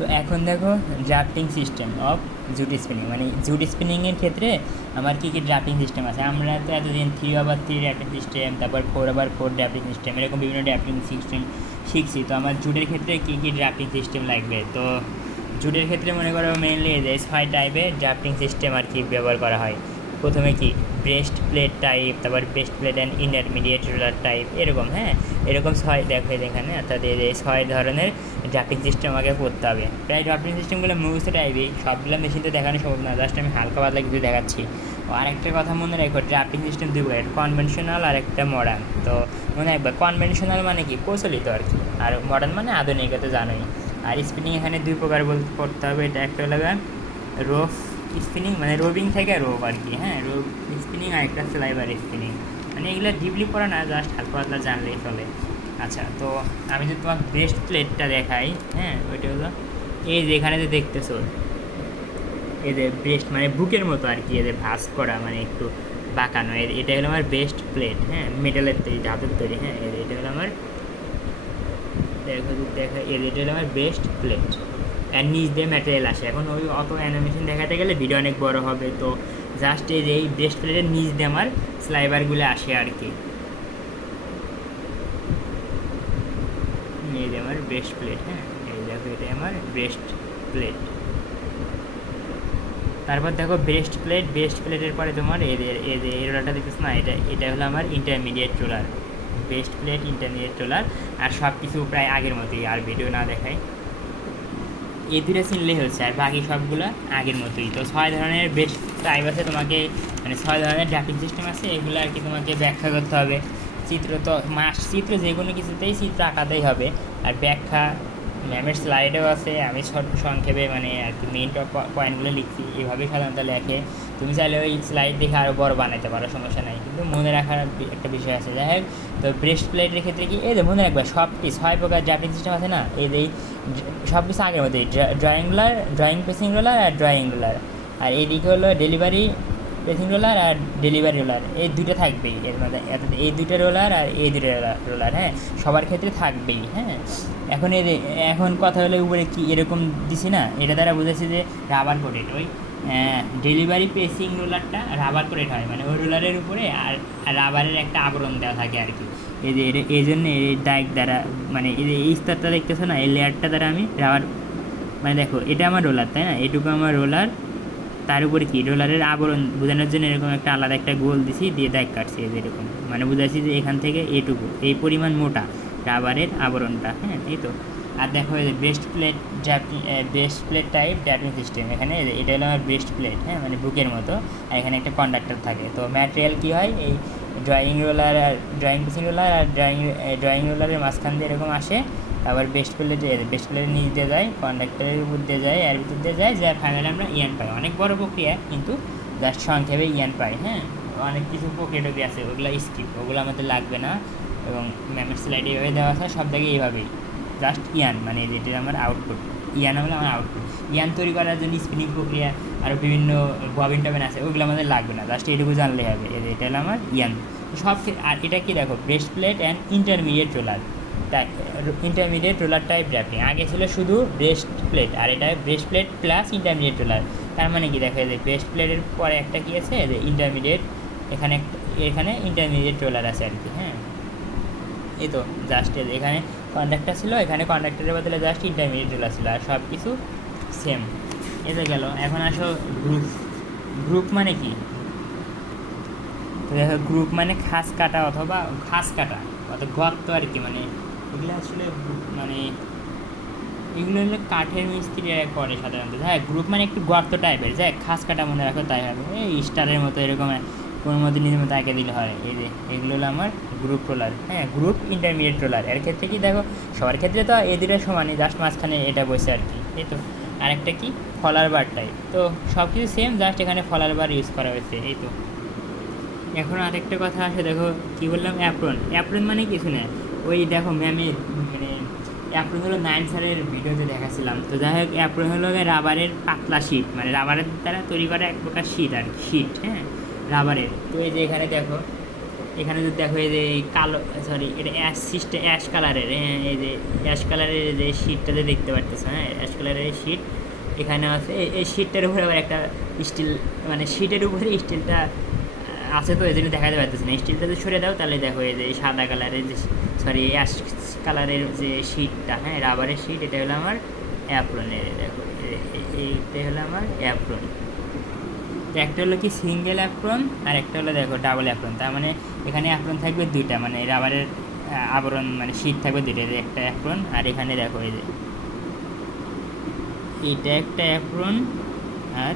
তো এখন দেখো drafting system of jute spinning, মানে জুট স্পিনিংয়ের ক্ষেত্রে আমার কী কী ড্রাফটিং সিস্টেম আছে। আমরা তো এতদিন 3/3 ড্রাফটিং সিস্টেম, তারপর 4/4 ড্রাফটিং সিস্টেম, এরকম বিভিন্ন ড্রাফটিং সিস্টেম শিখছি। তো আমার জুটের ক্ষেত্রে কী কী ড্রাফটিং সিস্টেম লাগবে, তো জুটের ক্ষেত্রে মনে করো মেনলি যে 6 টাইপের ড্রাফটিং সিস্টেম আর কি ব্যবহার করা হয়। প্রথমে কি ব্রেস্ট প্লেট টাইপ, তারপর breast plate and intermediate roller type, এরকম এরকম 6 দেখো এখানে, অর্থাৎ এই 6 ধরনের ড্রাফটিং সিস্টেম আমাকে করতে হবে। প্রায় ড্রাফটিং সিস্টেমগুলো মুখস্থ টাইপই, সবগুলো মেশিনতে দেখানো সম্ভব না, জাস্ট আমি হালকা পাতলা কিছু দেখাচ্ছি। আর একটা কথা মনে রাখো, ড্রাফটিং সিস্টেম দুই প্রকার, কনভেনশনাল আর একটা মডার্ন। তো মনে রাখবে কনভেনশনাল মানে কি প্রচলিত আর কি, আর মডার্ন মানে আধুনিক, তো জানোই। আর স্পিনিং এখানে দুই প্রকার বলতে পড়তে হবে। এটা একটা হলো রোফ স্পিনিং, মানে রোবিং থেকে রোভ আর কি, রোভ স্পিনিং, আর একটা স্লাইভার স্পিনিং। মানে এগুলো ডিপলি পড়া না, জাস্ট হালকা পাতলা জানলেই চলে। আচ্ছা, তো আমি যদি তোমার ব্রেস্ট প্লেটটা দেখাই, ওইটা হলো এই যে এখানে যে দেখতেছো, এদের ব্রেস্ট মানে বুকের মতো আর কি, এদের ভাঁজ করা, মানে একটু বাঁকানো, এটা হলো আমার ব্রেস্ট প্লেট, মেটালের তৈরি, ধাতুর তৈরি, এটা হলো আমার এটা হলো আমার ব্রেস্ট প্লেট। আর নিচ দিয়ে ম্যাটেরিয়াল আসে। এখন ওই অত অ্যানিমেশন দেখাতে গেলে ভিডিও অনেক বড় হবে, তো জাস্ট এই যে এই ব্রেস্ট প্লেটের নিচ দিয়ে আমার স্লাইভারগুলো আসে আর কি। এই যে আমার ব্রেস্ট প্লেট, এই দেখো এটা আমার ব্রেস্ট প্লেট। তারপর দেখো ব্রেস্ট প্লেটের পরে তোমার এই যে এই রোলারটা দেখতেছো না, এটা হলো আমার intermediate roller. Breast plate, intermediate roller, আর সব কিছু প্রায় আগের মতোই, আর ভিডিও না দেখাই, এই দুটো চিনলেই হচ্ছে, আর বাকি সবগুলো আগের মতোই। তো 6 ধরনের বেস্ট টাইপ আছে, তোমাকে মানে 6 ধরনের ড্রাফটিং সিস্টেম আছে, এগুলো আর কি তোমাকে ব্যাখ্যা করতে হবে। চিত্র তো চিত্র যে কোনো কিছুতেই চিত্র আঁকাতেই হবে, আর ব্যাখ্যা ম্যামের স্লাইডেও আছে। আমি সংক্ষেপে মানে আর কি মেইন পয়েন্টগুলো লিখছি, এইভাবেই সাধারণত লেখে। তুমি চাইলে ওই স্লাইড দেখে আরও বড় বানাতে পারো, সমস্যা নাই, কিন্তু মনে রাখার একটা বিষয় আছে। যাই হোক, তো ব্রেস্ট প্লেটের ক্ষেত্রে কি এই যে মনে রাখবে সব কি 6 প্রকার ড্রাফটিং সিস্টেম আছে না, এই সব কিছু আগের মধ্যেই, ড্রয়িং প্রেসিং রোলার আর ড্রয়িং রোলার, আর এইদিকে হলো ডেলিভারি প্রেসিং রোলার আর ডেলিভারি রোলার, এই দুটো থাকবেই এর মধ্যে, এই দুটো রোলার আর এই দুটো রোলার, সবার ক্ষেত্রে থাকবেই। এখন এখন কথা হলো উপরে কি এরকম দিছি না, এটা দ্বারা বুঝেছি যে রাবার কোটেড, ওই ডেলিভারি প্রেসিং রোলারটা রাবার কোটেড হয়, মানে ওই রোলারের উপরে আর রাবারের একটা আবরণ দেওয়া থাকে আর কি। এই যে এই জন্য এই ডাইক দ্বারা, মানে এই স্তরটা দেখতেছো না, এই লেয়ারটা দ্বারা আমি রাবার, মানে দেখো এটা আমার রোলার, তাই না, এটুকু আমার রোলার, তার উপরে কি রোলারের আবরণ বোঝানোর জন্য এরকম একটা আলাদা একটা গোল দিছি, দিয়ে দাগ কাটছি এরকম, মানে বুঝাচ্ছি যে এখান থেকে এটুকু এই পরিমাণ মোটা রাবারের আবরণটা, এই তো। আর দেখো এই যে breast plate type drafting system, এখানে এটা হলো আমার ব্রেস্ট প্লেট, মানে বুকের মতো, আর এখানে একটা কন্ডাক্টর থাকে। তো ম্যাটেরিয়াল কী হয়, এই ড্রয়িং রোলার আর ড্রয়িং প্রেসিং রোলার আর ড্রয়িং রোলারের মাঝখান দিয়ে এরকম আসে, তারপর বেস্ট প্লেটের নিচ দিয়ে যায়, কন্ডাক্টরের উপর দিয়ে যায়, এর ভিতর দিয়ে যায়, যার ফাইনালি আমরা ইয়ান পাই। অনেক বড় প্রক্রিয়া, কিন্তু জাস্ট সংক্ষেপে ইয়ান পাই। অনেক কিছু প্রক্রিয়া টক্রিয়া আছে, ওগুলো স্কিপ, ওগুলো আমাদের লাগবে না, এবং ম্যামের স্লাইডে এইভাবে দেওয়া আছে, সব জায়গায় এইভাবেই, জাস্ট ইয়ান মানে যেটা আমার আউটপুট, ইয়ান হলো আমার আউটপুট। ইয়ান তৈরি করার জন্য স্পিনিং প্রক্রিয়া আরও বিভিন্ন ববিন টবিন আছে, ওগুলো আমাদের লাগবে না, জাস্ট এইটুকু জানলেই হবে। এটা হলো আমার ইয়ান সব। আর এটা কি দেখো, breast plate and intermediate roller, intermediate roller type drafting. আগে ছিল শুধু ব্রেস্ট প্লেট, আর এটা breast plate plus intermediate roller. তার মানে কি দেখো, যে ব্রেস্ট প্লেটের পরে একটা কি আছে, যে ইন্টারমিডিয়েট, এখানে ইন্টারমিডিয়েট রোলার আছে আর কি। এই তো জাস্ট এখানে কন্ডাক্টর ছিল, এখানে কন্ডাক্টরের বদলে জাস্ট ইন্টারমিডিয়েট রোলার ছিল, আর সব কিছু সেম। এতে গেল। এখন আসো গ্রুপ মানে কি, তো দেখো গ্রুপ মানে খাস কাটা অথবা গর্ত আর কি, মানে এগুলো আসলে মানে এগুলো হলো কাঠের মিস্ত্রিরা করে সাধারণত। গ্রুপ মানে একটু গর্ত টাইপের, খাস কাটা মনে রাখো, তাই হবে এই স্টারের মতো এরকম কোনো মতো নিজের মতো এঁকে দিলে হয়। এই যে এগুলো হলো আমার group roller, group intermediate roller. এর ক্ষেত্রে কি দেখো, সবার ক্ষেত্রে তো এই দুটো সমানই, জাস্ট মাঝখানে এটা বসে আর কি। এই তো। আরেকটা কি ফলার বার টাইপ, তো সব কিছু সেম, জাস্ট এখানে ফলার বার ইউজ করা হয়েছে। এই তো। এখন আরেকটা কথা আসে, দেখো কী বললাম, অ্যাপ্রন মানে কিছু না, ওই দেখো ম্যামে মানে অ্যাপ্রন হলো 9 স্যারের ভিডিওতে দেখাছিলাম। তো যাই হোক, অ্যাপ্রন হলো রাবারের পাতলা শিট, মানে রাবারের দ্বারা তৈরি করা এক প্রকার শিট আর শিট, রাবারের। তো এই যে এখানে দেখো, এখানে যদি দেখো এই যে এই কালো, সরি এটা অ্যাশ কালারের, এই যে অ্যাশ কালারের যে শিটটাতে দেখতে পারতেছো, হ্যাঁ অ্যাশ কালারের শিট এখানে আছে। এই শিটটার উপরে আবার একটা স্টিল, মানে শিটের উপরে স্টিলটা আছে, তো এই জন্য দেখাতে পারতেছে না। স্টিলটা যদি সরে দাও তাহলে দেখো এই যে সাদা কালারের যে, সরি অ্যাশ কালারের যে শিটটা, হ্যাঁ রাবারের শিট, এটা হলো আমার অ্যাপ্রনের। দেখো এইটা হলো আমার অ্যাপ্রন। একটা হলো কি সিঙ্গেল অ্যাপ্রন, আর একটা হলো দেখো ডাবল অ্যাপ্রন। তার মানে এখানে অ্যাপ্রন থাকবে দুইটা, মানে রাবারের আবরণ মানে শীট থাকবে দুইটা, একটা অ্যাপ্রন। আর এখানে দেখো এই যে এটা একটা অ্যাপ্রন, আর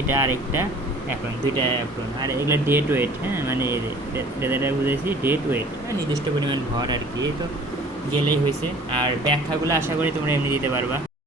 এটা আরেকটা অ্যাপ্রন, দুইটা অ্যাপ্রন। আর এগুলো ডেড ওয়েট, হ্যাঁ মানে যেটা বুঝেছি ডেড ওয়েট, নির্দিষ্ট পরিমাণ ভর আর কি। তো গেলেই হয়েছে। আর ব্যাখ্যাগুলো আশা করি তোমরা এমনি দিতে পারবা।